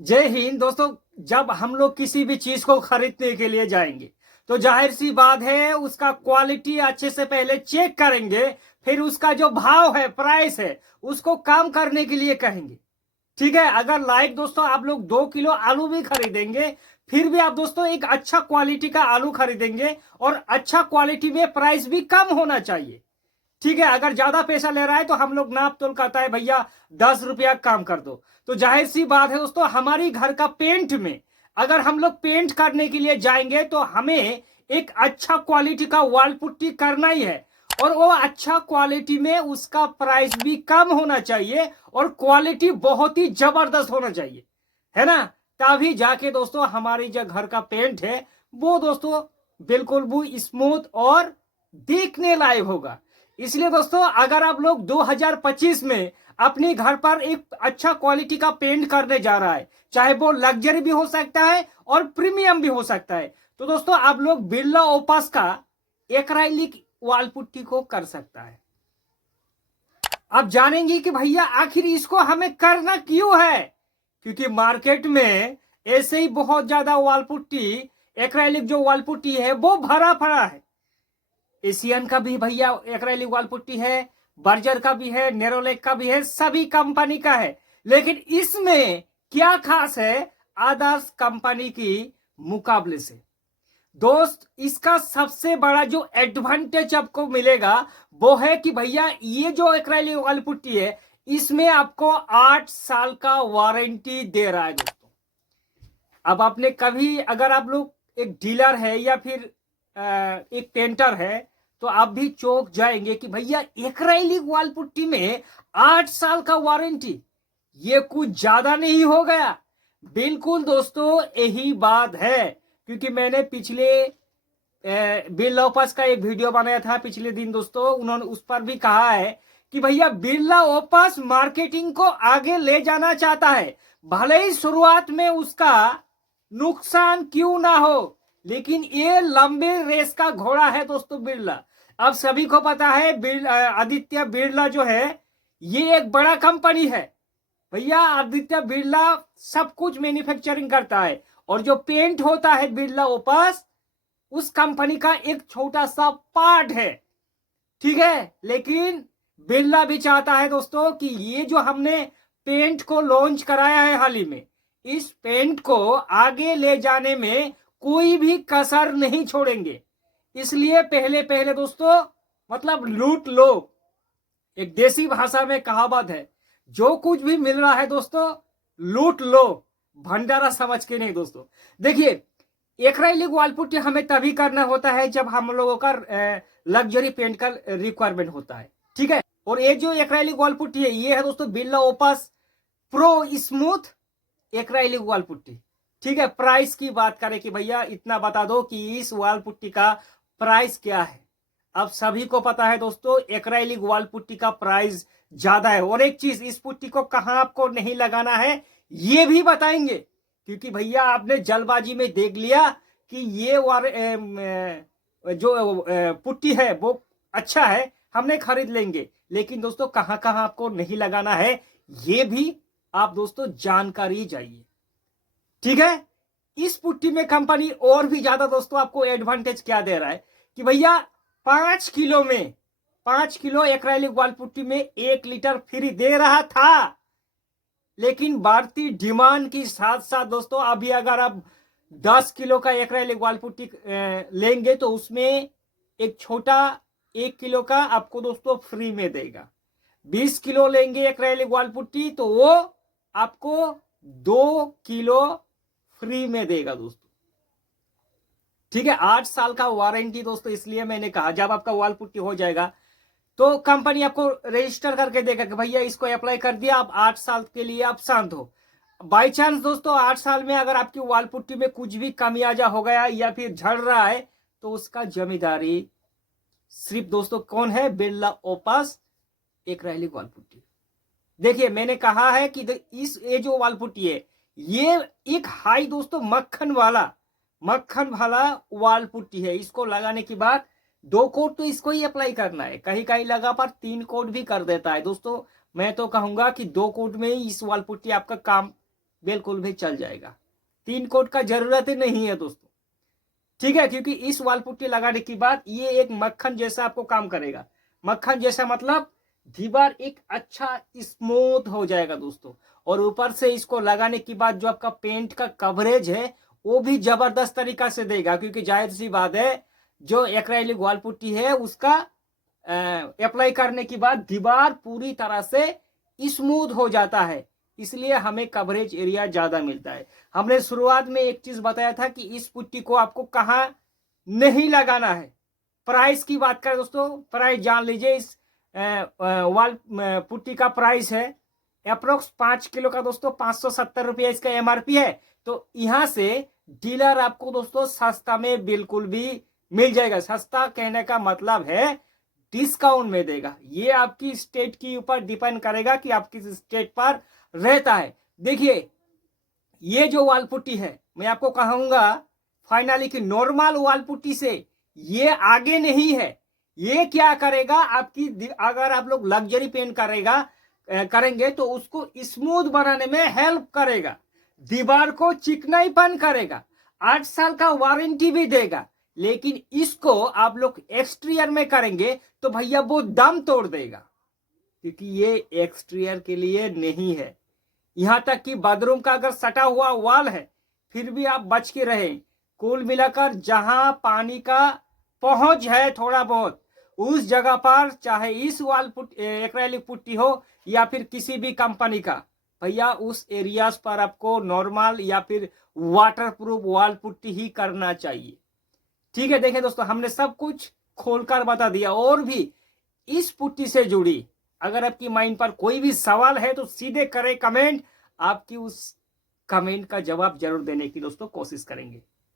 जय हिंद दोस्तों। जब हम लोग किसी भी चीज को खरीदने के लिए जाएंगे तो जाहिर सी बात है उसका क्वालिटी अच्छे से पहले चेक करेंगे। फिर उसका जो भाव है, प्राइस है, उसको कम करने के लिए कहेंगे। ठीक है। अगर लाइक दोस्तों आप लोग 2 किलो आलू भी खरीदेंगे, फिर भी आप दोस्तों एक अच्छा क्वालिटी का आलू खरीदेंगे और अच्छा क्वालिटी में प्राइस भी कम होना चाहिए। ठीक है। अगर ज्यादा पैसा ले रहा है तो हम लोग नाप तोल कहता है भैया 10 रुपया कम कर दो। तो जाहिर सी बात है दोस्तों, हमारी घर का पेंट में अगर हम लोग पेंट करने के लिए जाएंगे तो हमें एक अच्छा क्वालिटी का वॉल पुट्टी करना ही है। और वो अच्छा क्वालिटी में उसका प्राइस भी कम होना चाहिए और क्वालिटी बहुत ही जबरदस्त होना चाहिए, है ना। तभी जाके दोस्तों हमारी जो घर का पेंट है वो दोस्तों बिल्कुल भी स्मूथ और देखने लायक होगा। इसलिए दोस्तों अगर आप लोग 2025 में अपने घर पर एक अच्छा क्वालिटी का पेंट करने जा रहा है, चाहे वो लग्जरी भी हो सकता है और प्रीमियम भी हो सकता है, तो दोस्तों आप लोग बिरला ओपस का एक्राइलिक वॉल पुट्टी को कर सकता है। आप जानेंगे कि भैया आखिर इसको हमें करना क्यों है। क्योंकि मार्केट में ऐसे ही बहुत ज्यादा वॉल पुट्टी, एक्राइलिक जो वॉल पुट्टी है वो भरा पड़ा है। एशियन का भी भैया एक्रेलिक वॉल पुट्टी है, बर्जर का भी है, नेरोलेक का भी है, सभी कंपनी का है। लेकिन इसमें क्या खास है अदर्स कंपनी की मुकाबले से? दोस्त इसका सबसे बड़ा जो एडवांटेज आपको मिलेगा वो है कि भैया ये जो एक्रेलिक वॉल पुट्टी है इसमें आपको 8 साल का वारंटी दे रहा है दोस्तों। अब आपने कभी, अगर आप लोग एक डीलर है या फिर एक पेंटर है, तो आप भी चौंक जाएंगे कि भैया एक्राइलिक वॉल पुट्टी में 8 साल का वारंटी, ये कुछ ज्यादा नहीं हो गया? बिल्कुल दोस्तों यही बात है। क्योंकि मैंने पिछले बिरला ओपस का एक वीडियो बनाया था पिछले दिन दोस्तों, उन्होंने उस पर भी कहा है कि भैया बिरला ओपस मार्केटिंग को आगे ले जाना चाहता है। भले ही शुरुआत में उसका नुकसान क्यों ना हो, लेकिन ये लंबे रेस का घोड़ा है दोस्तों बिरला। अब सभी को पता है आदित्य बिरला जो है ये एक बड़ा कंपनी है। भैया आदित्य बिरला सब कुछ मैन्युफैक्चरिंग करता है और जो पेंट होता है बिरला ओपस उस कंपनी का एक छोटा सा पार्ट है। ठीक है। लेकिन बिरला भी चाहता है दोस्तों कि ये जो हमने पेंट को लॉन्च कराया है हाल ही में, इस पेंट को आगे ले जाने में कोई भी कसर नहीं छोड़ेंगे। इसलिए पहले पहले दोस्तों मतलब लूट लो। एक देसी भाषा में कहावत है, जो कुछ भी मिल रहा है दोस्तों लूट लो, भंडारा समझ के नहीं दोस्तों। देखिए एक्राइलिक वॉल पुट्टी हमें तभी करना होता है जब हम लोगों का लग्जरी पेंट का रिक्वायरमेंट होता है। ठीक है। और ये जो एक्राइलिक वॉल पुट्टी है ये है दोस्तों Birla opus pro smooth acrylic wall putty. ठीक है। प्राइस की बात करें कि भैया इतना बता दो कि इस वॉल पुट्टी का प्राइस क्या है। अब सभी को पता है दोस्तों एक्राइलिक वॉल पुट्टी का प्राइस ज्यादा है। और एक चीज, इस पुट्टी को कहां आपको नहीं लगाना है ये भी बताएंगे। क्योंकि भैया आपने जल्दबाजी में देख लिया कि ये जो पुट्टी है वो अच्छा है, हमने खरीद लेंगे, लेकिन दोस्तों कहां कहां आपको नहीं लगाना है ये भी आप दोस्तों जानकारी चाहिए। ठीक है। इस पुट्टी में कंपनी और भी ज्यादा दोस्तों आपको एडवांटेज क्या दे रहा है कि भैया 5 किलो में 5 किलो एक्राइलिक वॉल पुट्टी में 1 लीटर फ्री दे रहा था। लेकिन बढ़ती डिमांड के साथ साथ दोस्तों अभी अगर आप 10 किलो का एक्राइलिक वॉल पुट्टी लेंगे तो उसमें एक छोटा 1 किलो का आपको दोस्तों फ्री में देगा। 20 किलो लेंगे एक्राइलिक वॉल पुट्टी तो वो आपको 2 किलो फ्री में देगा दोस्तों। ठीक है। 8 साल का वारंटी दोस्तों, इसलिए मैंने कहा जब आपका वॉल पुट्टी हो जाएगा तो कंपनी आपको रजिस्टर करके देगा कि भैया इसको अप्लाई कर दिया, आप 8 साल के लिए आप शांत हो। बाई चांस दोस्तों 8 साल में अगर आपकी वॉल पुट्टी में कुछ भी कमियाजा हो गया या फिर झड़ रहा है तो उसका जिम्मेदारी सिर्फ दोस्तों कौन है? Birla opus acrylic wall putty. देखिए मैंने कहा है कि ये जो वॉल पुट्टी है ये एक हाई दोस्तों मक्खन वाला वॉल पुट्टी है। इसको लगाने के बाद 2 कोट तो इसको ही अप्लाई करना है, कहीं कहीं लगा पर 3 कोट भी कर देता है दोस्तों। मैं तो कहूंगा कि 2 कोट में ही इस वॉल पुट्टी आपका काम बिल्कुल भी चल जाएगा। 3 कोट का जरूरत ही नहीं है दोस्तों, ठीक है, क्योंकि इस वाल पुट्टी लगाने के बाद ये एक मक्खन जैसा आपको काम करेगा। मक्खन जैसा मतलब दीवार एक अच्छा स्मूथ हो जाएगा दोस्तों। और ऊपर से इसको लगाने के बाद जो आपका पेंट का कवरेज है वो भी जबरदस्त तरीका से देगा, क्योंकि जाहिर सी बात है जो एक्रेलिक वॉल पुट्टी है उसका अप्लाई करने के बाद दीवार पूरी तरह से स्मूथ हो जाता है, इसलिए हमें कवरेज एरिया ज्यादा मिलता है। हमने शुरुआत में एक चीज बताया था कि इस पुट्टी को आपको कहाँ नहीं लगाना है। प्राइस की बात करें दोस्तों, प्राइस जान लीजिए। इस वॉल पुट्टी का प्राइस है अप्रोक्स 5 किलो का दोस्तों 570 रुपया इसका एमआरपी है। तो यहां से डीलर आपको दोस्तों सस्ता में बिल्कुल भी मिल जाएगा। सस्ता कहने का मतलब है डिस्काउंट में देगा। ये आपकी स्टेट के ऊपर डिपेंड करेगा कि आप किस स्टेट पर रहता है। देखिए ये जो वाल पुट्टी है मैं आपको कहूंगा फाइनली कि नॉर्मल वाल पुट्टी से ये आगे नहीं है। ये क्या करेगा आपकी, अगर आप लोग लग्जरी पेंट करेंगे तो उसको स्मूथ बनाने में हेल्प करेगा, दीवार को चिकनाईपन करेगा, 8 साल का वारंटी भी देगा। लेकिन इसको आप लोग एक्सटीरियर में करेंगे तो भैया वो दम तोड़ देगा, क्योंकि ये एक्सटीरियर के लिए नहीं है। यहां तक कि बाथरूम का अगर सटा हुआ वॉल है फिर भी आप बच के रहे। कुल मिलाकर जहां पानी का पहुंच है थोड़ा बहुत, उस जगह पर चाहे इस वॉल एक्रेलिक पुट्टी हो या फिर किसी भी कंपनी का, भैया उस एरियाज पर आपको नॉर्मल या फिर वाटरप्रूफ वॉल पुट्टी ही करना चाहिए। ठीक है, देखें दोस्तों हमने सब कुछ खोलकर बता दिया। और भी इस पुट्टी से जुड़ी अगर आपकी माइंड पर कोई भी सवाल है तो सीधे करें कमेंट, आपकी उस कमेंट का जवाब जरूर देने की दोस्तों कोशिश करेंगे।